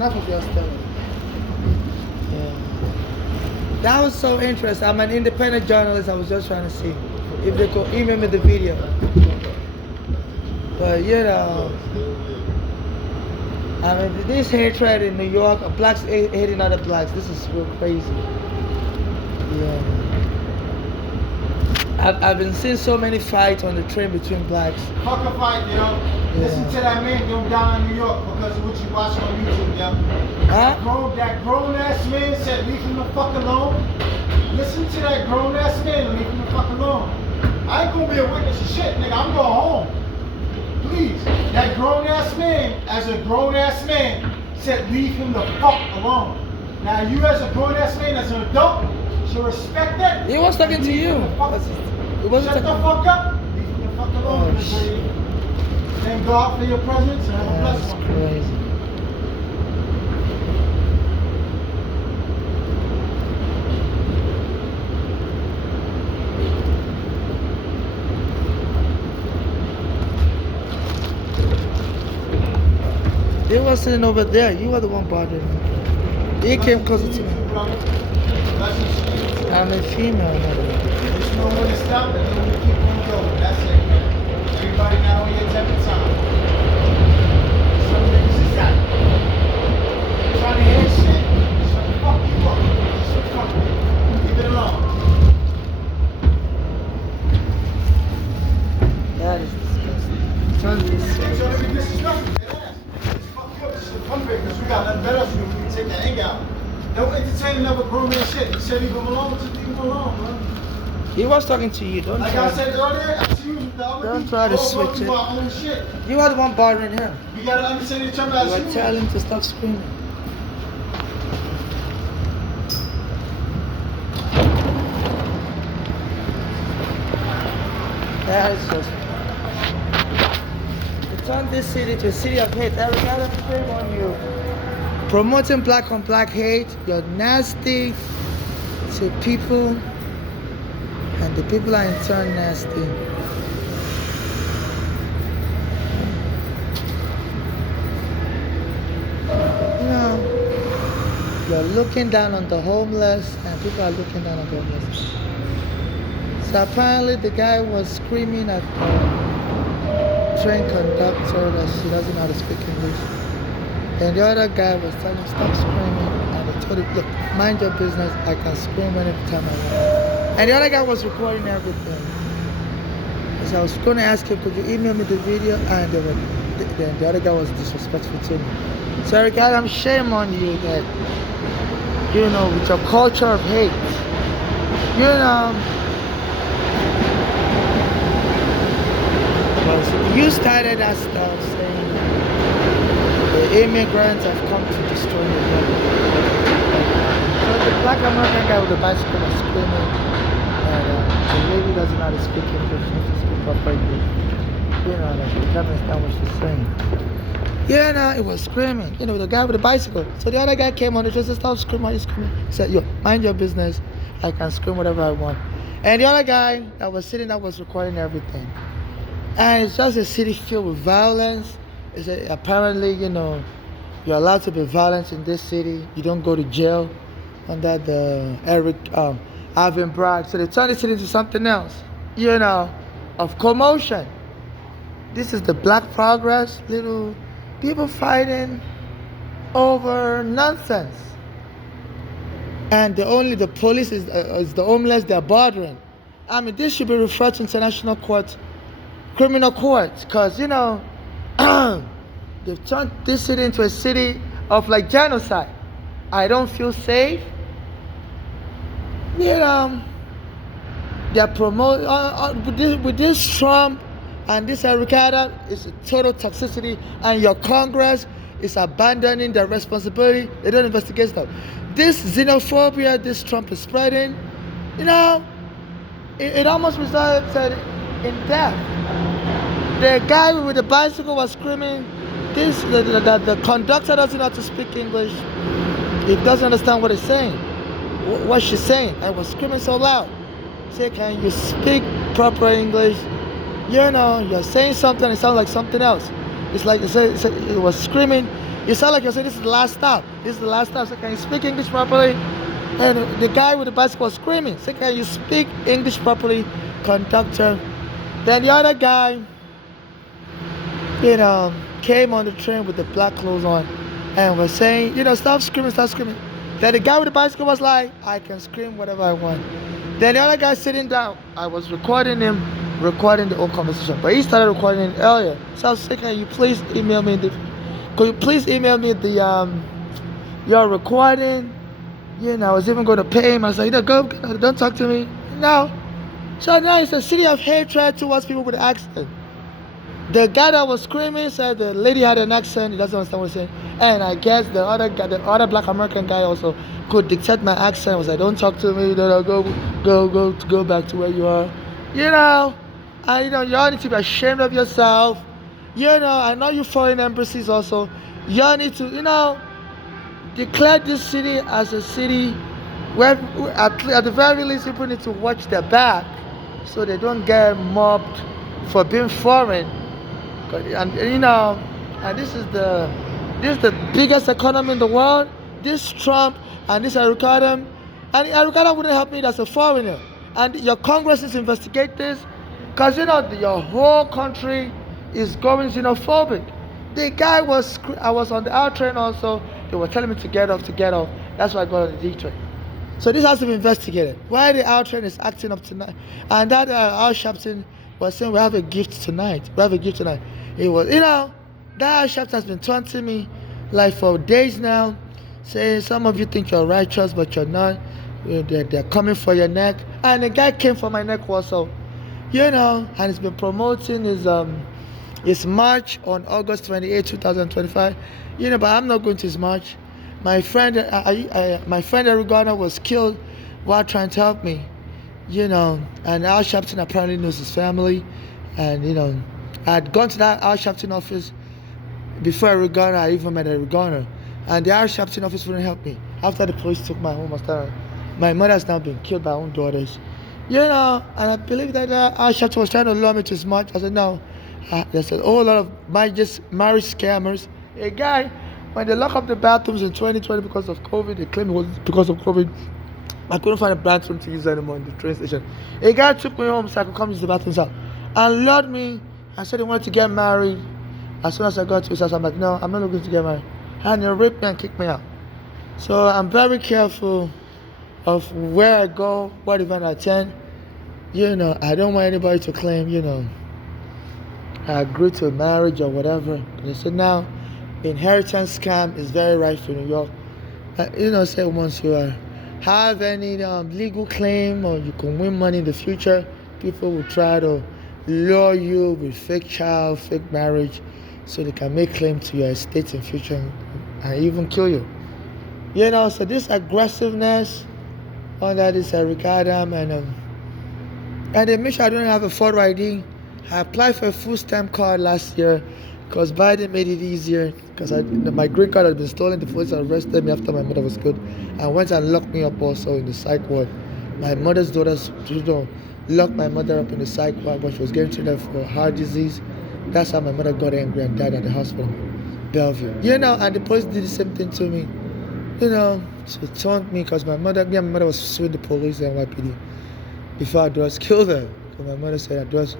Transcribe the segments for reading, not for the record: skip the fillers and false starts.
enough of your story. Yeah. That was so interesting. I'm an independent journalist. I was just trying to see if they could email me the video. But you know, I mean, this hatred in New York, blacks hating other blacks, this is real crazy. Yeah. I've been seeing so many fights on the train between blacks. Fuck a fight, yo. Yeah. Listen to that man go down in New York because of what you watch on YouTube, yo. Huh? That grown ass man said, leave him the fuck alone. Listen to that grown ass man and leave him the fuck alone. I ain't gonna be a witness of shit, nigga. I'm going home. Please. That grown ass man, as a grown ass man, said, leave him the fuck alone. Now, you as a grown ass man, as an adult, should respect that. He was talking to you. Shut the fuck up. Leave him the fuck alone. Oh, shit. Thank God for your presence and have a blessed That's one. crazy. They were sitting over there. You were the one bothering me. He came closer to me. I'm a female. There's no one to stop it. You want to keep on going. That's it, man. Everybody got on your type of time. Some niggas is out. Trying to hear shit. Shut the fuck you up. Just fuck it. Leave it alone. That is disgusting. Tons of Ain't disgusting. trying to be disrespectful. Just fuck you up. Just come back because we got nothing better for you. We take that anger out. Don't entertain another grown man shit. You said leave him alone. Just leave him alone, man. He was talking to you. Don't Like try. I said earlier, I see you with the other Don't people. try to All switch do it. our own shit. You are the one bothering him. We gotta understand each other You as were humans. telling him to stop screaming. That is just. It turned this city to a city of hate. Eric, I don't shame on you. Promoting black on black hate. You're nasty to people, and the people are in turn nasty. You know, you're looking down on the homeless, and people are looking down on the homeless. So apparently the guy was screaming at the train conductor that she doesn't know how to speak English. And the other guy was telling him, stop screaming. And they told him, look, mind your business, I can scream anytime I want. And the other guy was recording everything. So I was going to ask him, could you email me the video? And then the other guy was disrespectful to me. So Eric, I'm shame on you that, you know, with your culture of hate, you know, you started that stuff saying the immigrants have come to destroy the world. So the black American guy with the bicycle was screaming that the lady doesn't know how to speak English, she needs to speak proper English. You know, that she can't understand what she's saying. You know, it was screaming, you know, the guy with the bicycle. So the other guy came on the train and said, stop screaming, why are you screaming? He said, yo, mind your business, I can scream whatever I want. And the other guy that was sitting there was recording everything. And it's just a city filled with violence. It's apparently, you know, you're allowed to be violent in this city. You don't go to jail under the Alvin Bragg. So they turned the city into something else, you know, of commotion. This is the Black Progress, little people fighting over nonsense. And the police is the homeless they're bothering. I mean, this should be referred to international court, criminal court, because, you know, they've turned this city into a city of like genocide. I don't feel safe. You know, they're promoting with this Trump and this Eric Adams is a total toxicity, and your Congress is abandoning their responsibility. They don't investigate stuff. This xenophobia this Trump is spreading, you know, it almost resulted in death. The guy with the bicycle was screaming, the conductor doesn't know how to speak English. He doesn't understand what he's saying, what she's saying. I was screaming so loud. Say, can you speak proper English? You know, you're saying something, it sounds like something else. It's like it was screaming. You sound like you're saying this is the last stop. This is the last stop. So can you speak English properly? And the guy with the bicycle was screaming. So can you speak English properly, conductor? Then the other guy, came on the train with the black clothes on and was saying, stop screaming, stop screaming. Then the guy with the bicycle was like, I can scream whatever I want. Then the other guy sitting down, I was recording him, recording the whole conversation, but he started recording it earlier. So I was saying, can you please email me your recording? I was even going to pay him. I was like, go, don't talk to me. No. So now it's a city of hatred towards people with accent. The guy that was screaming said the lady had an accent. He doesn't understand what he's saying. And I guess the other guy, the other black American guy also could dictate my accent. Was like, don't talk to me. Go back to where you are. And you all need to be ashamed of yourself. I know you foreign embassies also. You all need to, declare this city as a city where at the very least people need to watch their back so they don't get mobbed for being foreign. And this is the biggest economy in the world. This Trump and this Eric Adam, and Eric Adam wouldn't help me as a foreigner. And your Congress needs to investigate this, because your whole country is going xenophobic. The guy I was on the R train also. They were telling me to get off. That's why I got on the D train. So this has to be investigated. Why the R train is acting up tonight? And that our captain was saying we have a gift tonight. It was, that captain has been taunting me like for days now, saying some of you think you're righteous, but you're not. They're coming for your neck. And the guy came for my neck also, and he's been promoting his march on August 28, 2025. But I'm not going to his march. My friend Arugana was killed while trying to help me. And Al Sharpton apparently knows his family. And, I had gone to that Al Sharpton office before Arugana. I even met Arugana. And the Al Sharpton office wouldn't help me. After the police took my home, my mother has now been killed by her own daughters. And I believe that Al Sharpton was trying to lure me to his march. I said, no. There's a whole lot of marriage scammers. A guy, when they lock up the bathrooms in 2020 because of COVID, they claim it was because of COVID. I couldn't find a bathroom to use anymore in the train station. A guy took me home so I could come use the bathrooms out and lured me. I said he wanted to get married. As soon as I got to his house, I'm like, no, I'm not looking to get married. And he raped me and kicked me out. So I'm very careful of where I go, what event I attend. I don't want anybody to claim, I agreed to a marriage or whatever. They said now, inheritance scam is very rife in New York. Say once you have any legal claim or you can win money in the future, people will try to lure you with fake child, fake marriage, so they can make claim to your estate in future and even kill you. So this aggressiveness under this Eric Adam and they make sure I don't have a photo ID. I applied for a full stamp card last year because Biden made it easier, because my green card had been stolen. The police arrested me after my mother was killed and went and locked me up also in the psych ward. My mother's daughters locked my mother up in the psych ward when she was getting treated for heart disease. That's how my mother got angry and died at the hospital, Bellevue. And the police did the same thing to me. So taunt me because my mother was suing the police and NYPD before our daughters killed her. So my mother said our daughters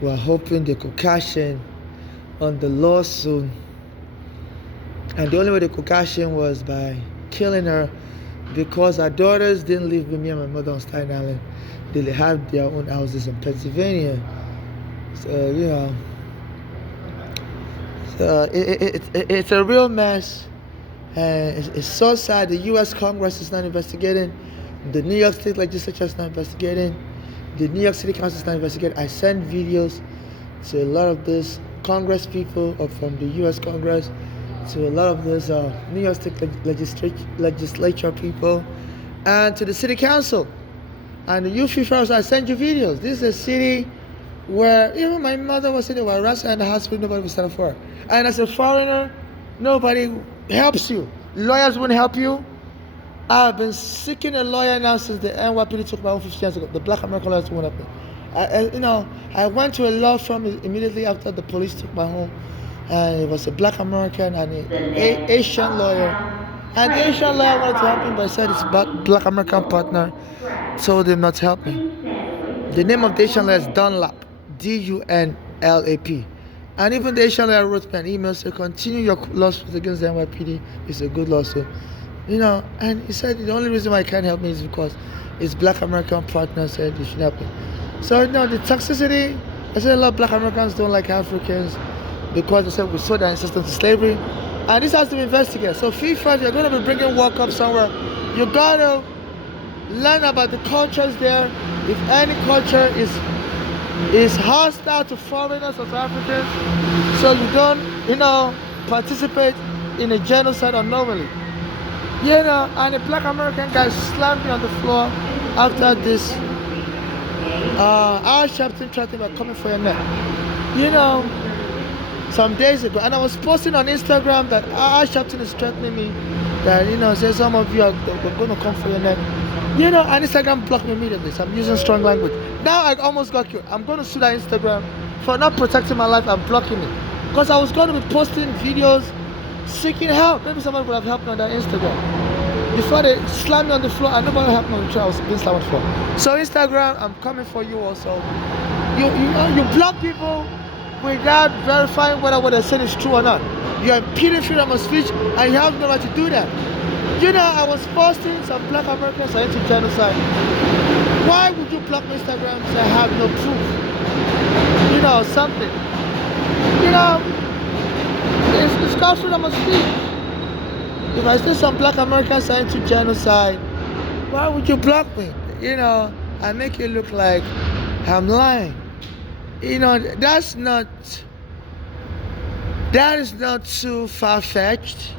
were hoping they could cash in on the lawsuit, and the only way they could cash in was by killing her, because our daughters didn't live with me and my mother on Staten Island. They had their own houses in Pennsylvania. So it's a real mess, and it's so sad. The U.S. Congress is not investigating. The New York State Legislature is not investigating. The New York City Council is not investigating. I send videos to a lot of these Congress people from the U.S. Congress, to a lot of those New York State legislature people, and to the City Council. And the youth officials, I send you videos. This is a city where even my mother was sitting there, arrested in the hospital, nobody was standing for her. And as a foreigner, nobody helps you. Lawyers wouldn't help you. I've been seeking a lawyer now since the NYPD took my home 15 years ago. The black American lawyers won't help me. I went to a law firm immediately after the police took my home. and he was a black American and a Asian lawyer. And the Asian lawyer wanted to help him, but he said his black American partner told him not to help me. The name of the Asian lawyer is Dunlap, Dunlap. And even the Asian lawyer wrote me an email saying, continue your lawsuit against the NYPD. It's a good lawsuit. And he said the only reason why he can't help me is because his black American partner said he should help me. So, the toxicity, I said a lot of black Americans don't like Africans because they said we saw their insistence to slavery. And this has to be investigated. So, FIFA, you're going to be bringing World Cup somewhere. You got to learn about the cultures there. If any culture is hostile to foreigners or to Africans, so you don't, participate in a genocide unknowingly. And a black American guy slammed me on the floor after this. Our captain tried about coming for your neck. Some days ago, and I was posting on Instagram that our captain is threatening me that, say some of you are going to come for your neck. And Instagram blocked me immediately, so I'm using strong language. Now I almost got killed. I'm going to sue that Instagram for not protecting my life and blocking me. Because I was going to be posting videos seeking help. Maybe somebody would have helped me on that Instagram. Before they slammed me on the floor, and nobody helped me on the floor. I was being slammed on the floor. So Instagram, I'm coming for you also. You block people without verifying whether what they're saying is true or not. You're impeding freedom of speech, and you have no right to do that. I was posting some black Americans are into genocide. Why would you block my Instagram and say I have no proof? Something. It's called freedom of speech. If I say some black Americans are into genocide, why would you block me? I make it look like I'm lying. That is not too far-fetched.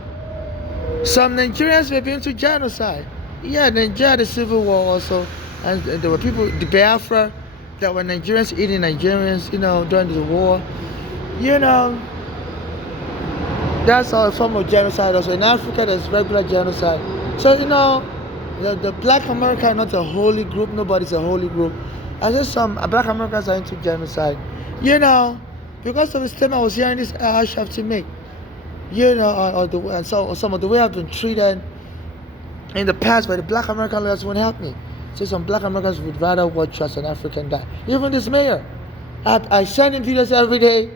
Some Nigerians may be into genocide. Yeah, Nigeria, the Civil War also, and there were people, the Biafra, that were Nigerians eating Nigerians, during the war. That's all a form of genocide also. In Africa, there's regular genocide. So, the black America are not a holy group. Nobody's a holy group. I said some black Americans are into genocide. Because of the statement I was hearing this Ashaf to make. And some of the way I've been treated in the past by the black American lawyers won't help me. So some black Americans would rather watch us an African die. Even this mayor, I send him videos every day,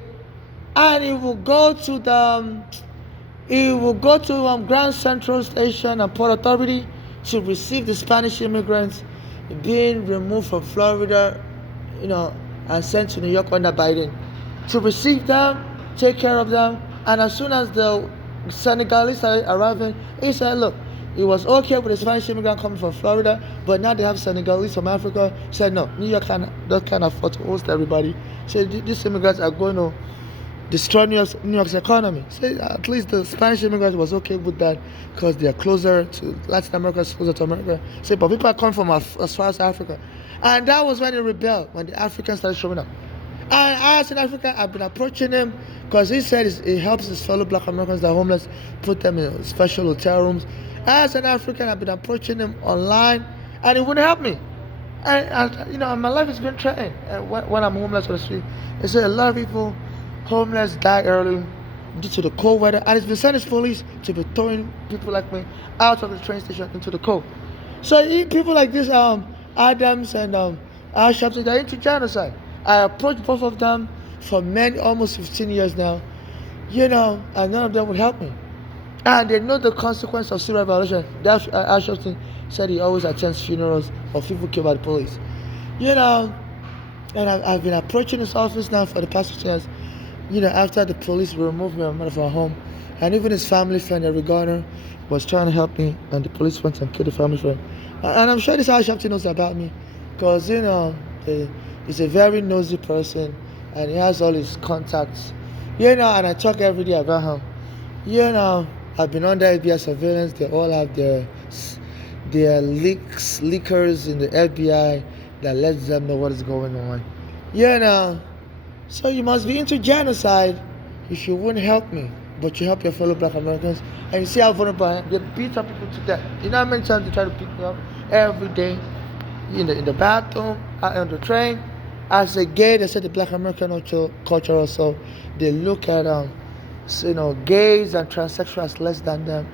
and he will go to Grand Central Station and Port Authority to receive the Spanish immigrants being removed from Florida, and sent to New York under Biden, to receive them, take care of them. And as soon as the Senegalese started arriving, he said, look, it was okay with the Spanish immigrant coming from Florida, but now they have Senegalese from Africa. He said, no, New York can't afford to host everybody. So these immigrants are going to destroy New York's economy. So at least the Spanish immigrants was okay with that because they are closer to Latin America, closer to America. So, but people are coming from as far as Africa. And that was when they rebelled, when the Africans started showing up. And I, as an African, I've been approaching him because he said it helps his fellow black Americans that are homeless, put them in special hotel rooms. As an African, I've been approaching him online, and it wouldn't help me. And my life has been threatened when I'm homeless on the street. They say a lot of people homeless die early due to the cold weather, and it's been sent his police to be throwing people like me out of the train station into the cold. So people like this, Adams and Ashapton, they're into genocide. I approached both of them for almost 15 years now, and none of them would help me. And they know the consequence of civil violation. Ashapton said he always attends funerals of people killed by the police. And I've been approaching his office now for the past 15 years. After the police removed me from home, and even his family friend, Eric Garner, was trying to help me, and the police went and killed the family friend. And I'm sure this Ashapton knows about me, because he's a very nosy person, and he has all his contacts. And I talk every day about him. I've been under FBI surveillance. They all have their leakers in the FBI that lets them know what is going on. So you must be into genocide if you wouldn't help me, but you help your fellow black Americans. And you see how vulnerable I am. They beat up people to death. You know how many times they try to pick me up every day in the bathroom, out on the train. As a gay, they said the black American culture also, they look at gays and transsexuals less than them.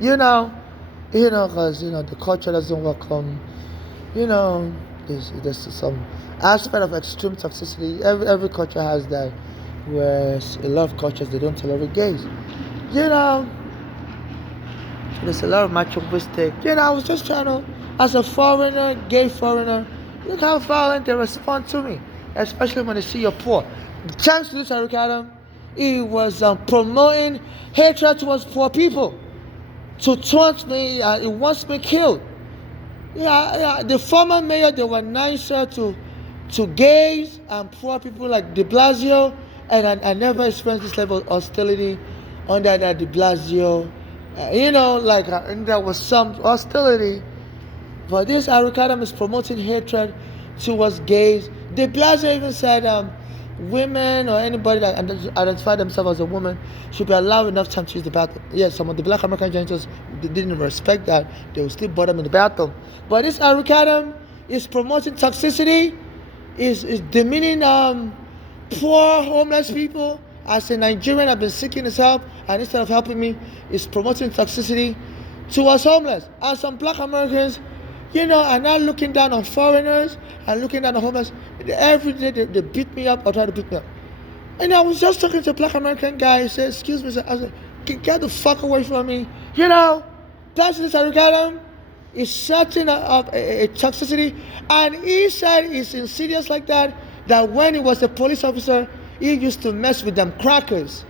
Because the culture doesn't welcome. There's some aspect of extreme toxicity. Every culture has that, whereas a lot of cultures they don't tolerate gays. There's a lot of machoistic. I was just trying to, as a foreigner, gay foreigner, look how violent they respond to me, especially when they see you're poor. Thanks to this Eric Adam, he was promoting hatred towards poor people to taunt me. He wants me killed. The former mayor, they were nicer to gays and poor people like De Blasio, and I never experienced this level of hostility under that De Blasio. There was some hostility, but this Eric Adam is promoting hatred towards gays. De Blasio even said women or anybody that identify themselves as a woman should be allowed enough time to use the bathroom. Yes, some of the black American janitors didn't respect that. They would still bother them in the bathroom. But this Eric Adam is promoting toxicity, is demeaning poor homeless people. As a Nigerian, I've been seeking his help, and instead of helping me, is promoting toxicity towards homeless. And some black Americans, are now looking down on foreigners and looking down on homeless. Every day they beat me up or try to beat me up. And I was just talking to a black American guy. He said, "Excuse me, sir." I said, "Get the fuck away from me." President Eric Adam is setting up a toxicity, and he said it's insidious like that when he was a police officer, he used to mess with them crackers.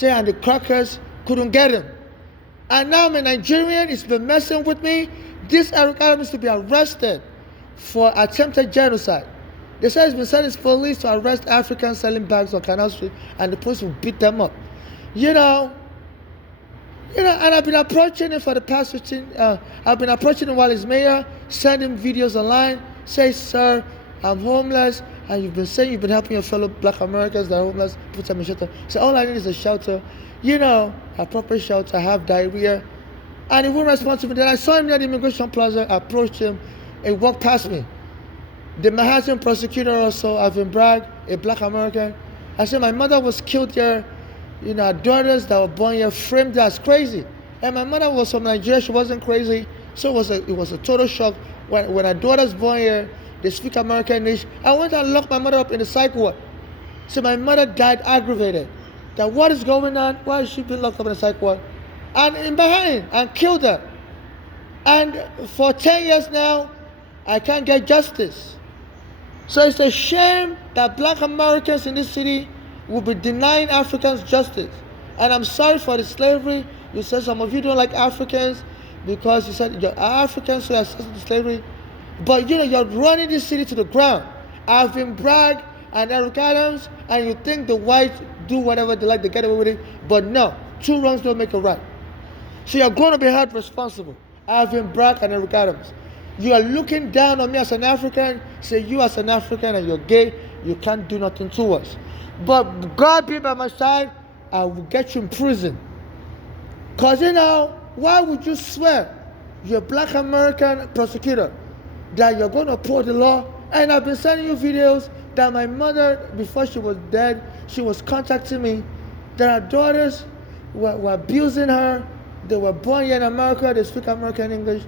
And the crackers couldn't get him. And now I'm a Nigerian, he's been messing with me. This Eric Adam is to be arrested for attempted genocide. They say he's been sending his police to arrest Africans selling bags on Canal Street, and the police will beat them up. And I've been approaching him for the past 15, I've been approaching him while he's mayor, sending videos online, say, "Sir, I'm homeless, and you've been saying you've been helping your fellow black Americans that are homeless, put them in shelter." So all I need is a shelter, a proper shelter. I have diarrhea. And he wouldn't respond to me. Then I saw him near the immigration plaza, I approached him, and he walked past me. The Manhattan prosecutor also, Alvin Bragg, a black American, I said, "My mother was killed here. Our daughters that were born here framed her as crazy." And my mother was from Nigeria, she wasn't crazy. So it was a total shock. When our daughters born here, they speak American English. I went and locked my mother up in the psych ward. So my mother died aggravated. That what is going on? Why is she being locked up in the psych ward? And in Bahrain, and killed her. And for 10 years now, I can't get justice. So it's a shame that black Americans in this city will be denying Africans justice. And I'm sorry for the slavery. You said some of you don't like Africans because you said you're Africans, so you're accessing to slavery. But you're running this city to the ground. Alvin Bragg and Eric Adams, and you think the whites do whatever they like, they get away with it. But no, two wrongs don't make a right. So you're going to be held responsible. Alvin Bragg and Eric Adams. You are looking down on me as an African, say you as an African and you're gay, you can't do nothing to us. But God be by my side, I will get you in prison. Because why would you swear you're a black American prosecutor that you're going to uphold the law? And I've been sending you videos that my mother, before she was dead, she was contacting me that her daughters were abusing her. They were born here in America, they speak American English.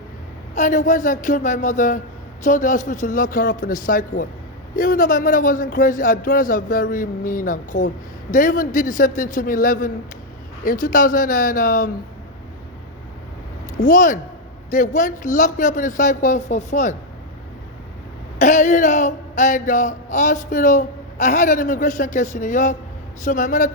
And they went and killed my mother, told the hospital to lock her up in the psych ward. Even though my mother wasn't crazy, our daughters are very mean and cold. They even did the same thing to me in 2001. They locked me up in the psych ward for fun. And at the hospital, I had an immigration case in New York, so my mother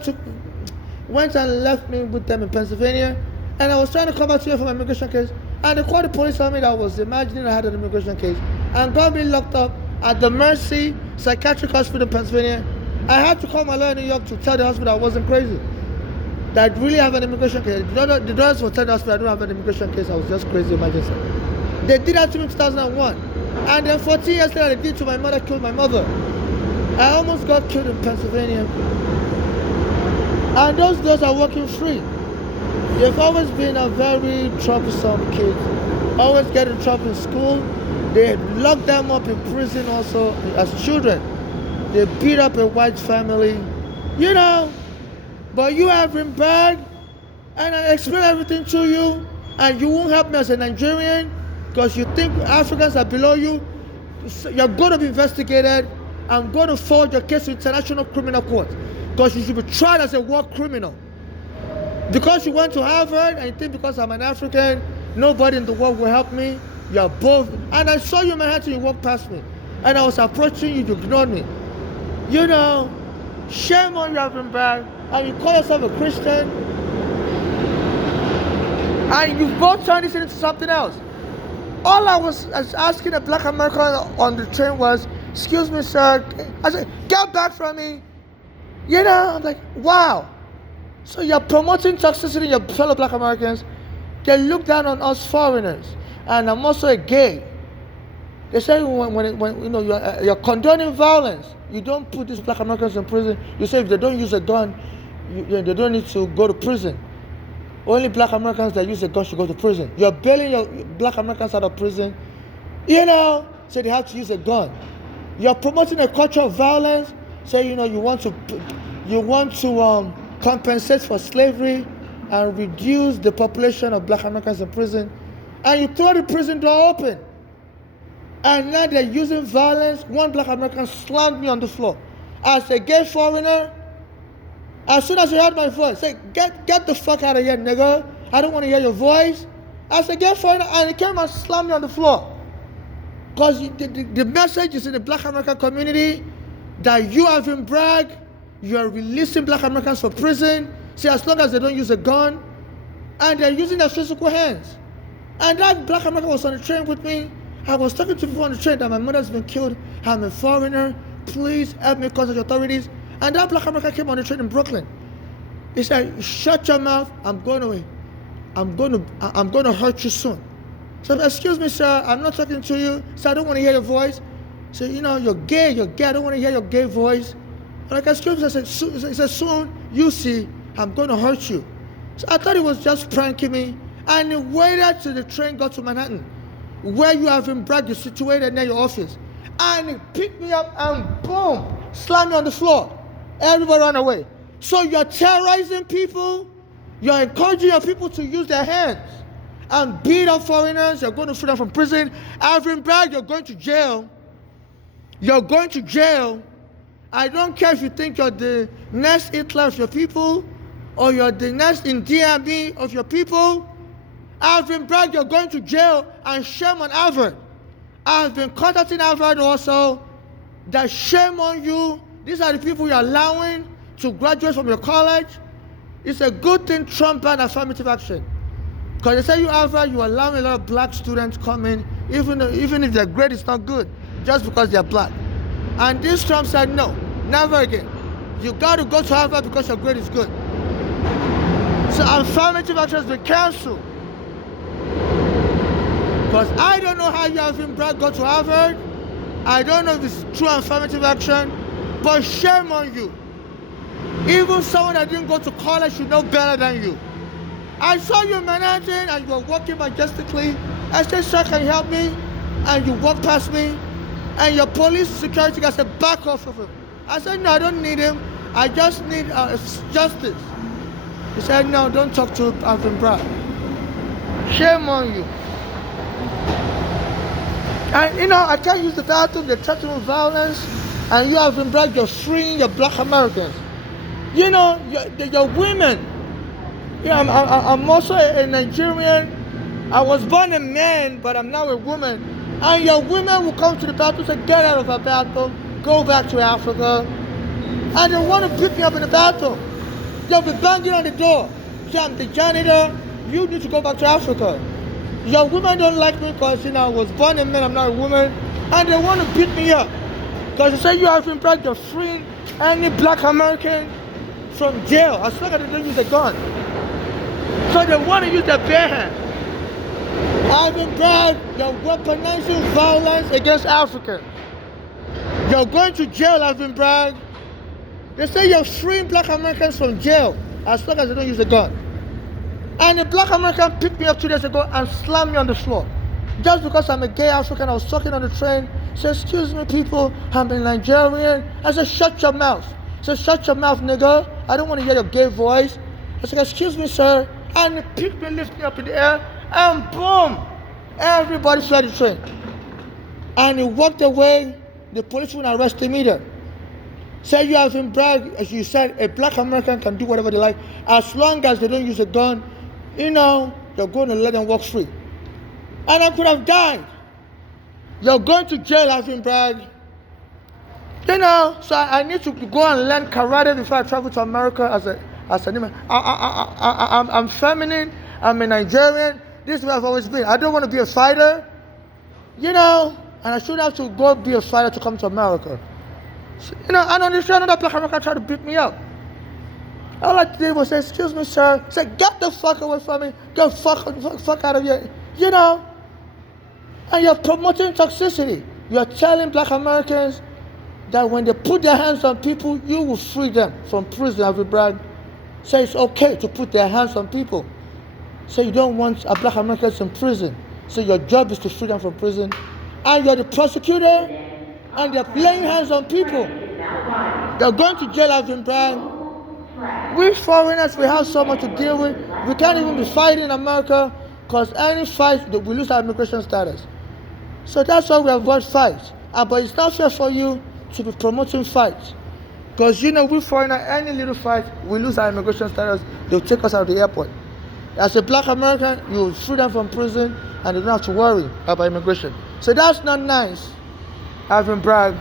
went and left me with them in Pennsylvania, and I was trying to come back to here for my immigration case, and they called the police on me that I was imagining I had an immigration case, and got me locked up at the Mercy Psychiatric Hospital in Pennsylvania. I had to call my lawyer in New York to tell the hospital I wasn't crazy, that I really have an immigration case. The doctors were telling the hospital I don't have an immigration case, I was just crazy emergency. They did that to me in 2001. And then 14 years later, they did to my mother, killed my mother. I almost got killed in Pennsylvania. And those girls are walking free. They've always been a very troublesome kid. Always get in trouble in school. They lock them up in prison also as children. They beat up a white family. But you have been bad. And I explain everything to you, and you won't help me as a Nigerian because you think Africans are below you. So you're going to be investigated. I'm going to forward your case to International Criminal Court because you should be tried as a war criminal. Because you went to Harvard and you think because I'm an African, nobody in the world will help me. You're both. And I saw you in Manhattan, you walked past me. And I was approaching you, you ignored me. You know, shame on you, Alvin Bragg. And you call yourself a Christian. And you both turned this into something else. All I was asking a black American on the train was, excuse me, sir. I said, get back from me. You know, I'm like, wow. So you're promoting toxicity in your fellow black Americans. They look down on us foreigners. And I'm also a gay. They say when you know you're condoning violence, you don't put these black Americans in prison. You say if they don't use a gun, they don't need to go to prison. Only black Americans that use a gun should go to prison. You're bailing your black Americans out of prison. You know, say they have to use a gun. You're promoting a culture of violence. Say you know you want to compensate for slavery and reduce the population of black Americans in prison. And you throw the prison door open. And now they're using violence. One black American slammed me on the floor. As a gay foreigner, as soon as he heard my voice, say, get the fuck out of here, nigga. I don't want to hear your voice. As a gay foreigner, and he came and slammed me on the floor. Because the message is in the black American community that you have been bragged, you are releasing black Americans from prison. See, as long as they don't use a gun, and they're using their physical hands. And that black American was on the train with me. I was talking to people on the train that my mother's been killed. I'm a foreigner. Please help me contact the authorities. And that black American came on the train in Brooklyn. He said, shut your mouth. I'm going to hurt you soon. So, excuse me, sir. I'm not talking to you. So I don't want to hear your voice. So, you know, you're gay. I don't want to hear your gay voice. I'm like, excuse me. I said, he said, soon, you see, I'm going to hurt you. So I thought he was just pranking me. And he waited till the train got to Manhattan, where you have been bragged, you're situated near your office. And he picked me up and boom, slammed me on the floor. Everybody ran away. So you're terrorizing people. You're encouraging your people to use their hands and beat up foreigners. You're going to free them from prison. Alvin Bragg, you're going to jail. You're going to jail. I don't care if you think you're the next Hitler of your people or you're the next Idi Amin of your people. Alvin Bragg, you're going to jail, and shame on Harvard. I've been contacting Harvard also. That shame on you. These are the people you're allowing to graduate from your college. It's a good thing Trump banned affirmative action. Because they say you Harvard, you're allowing a lot of black students come in, even if their grade is not good, just because they're black. And this Trump said, no, never again. You got to go to Harvard because your grade is good. So affirmative action has been canceled. Because I don't know how you Alvin Bragg got to Harvard. I don't know if it's true affirmative action, but shame on you. Even someone that didn't go to college should know better than you. I saw you in Manhattan and you were walking majestically. I said, sir, can you help me? And you walked past me. And your police security guy said, back off of him. I said, no, I don't need him. I just need justice. He said, no, don't talk to Alvin Bragg. Shame on you. And you know, I can't use the bathroom, they're threatening with violence, and you Alvin Bragg, you're freeing your black Americans. You know, you're women. Yeah, I'm also a Nigerian. I was born a man, but I'm now a woman. And your women will come to the bathroom and say, get out of our bathroom, go back to Africa. And they want to pick me up in the bathroom. They'll be banging on the door. Say, I'm the janitor, you need to go back to Africa. Your women don't like me because, you know, I was born a man, I'm not a woman. And they want to beat me up. Because they say you Alvin Bragg, you're freeing any black American from jail as long as they don't use a gun. So they want to use their bare hand. Alvin Bragg, you're weaponizing violence against Africans. You're going to jail, Alvin Bragg. They say you're freeing black Americans from jail as long as they don't use a gun. And a black American picked me up 2 days ago and slammed me on the floor. Just because I'm a gay African, I was talking on the train. He said, excuse me, people, I'm a Nigerian. I said, shut your mouth. He said, shut your mouth, nigga. I don't want to hear your gay voice. I said, excuse me, sir. And he picked me, lifted me up in the air, and boom! Everybody fled the train. And he walked away. The police wouldn't arrest him either. Say you have him brag, as you said, a black American can do whatever they like as long as they don't use a gun. You're going to let them walk free. And I could have died. You're going to jail having brag. So I need to go and learn karate before I travel to America as an immigrant. I'm feminine. I'm a Nigerian. This is where I've always been. I don't want to be a fighter. And I shouldn't have to go be a fighter to come to America. And on the show, another black American tried to beat me up. All I did was say, "Excuse me, sir." I said, "Get the fuck away from me. Get the fuck out of here." And you're promoting toxicity. You're telling black Americans that when they put their hands on people, you will free them from prison. Have you brag? Say it's okay to put their hands on people. Say you don't want a black Americans in prison. So your job is to free them from prison. And you're the prosecutor, and they're laying hands on people. They're going to jail, have been brag. We foreigners, we have so much to deal with. We can't even be fighting in America because any fight, we lose our immigration status. So that's why we avoid fights. But it's not fair for you to be promoting fights. Because we foreigners, any little fight, we lose our immigration status, they'll take us out of the airport. As a black American, you will free them from prison and you don't have to worry about immigration. So that's not nice, having brag.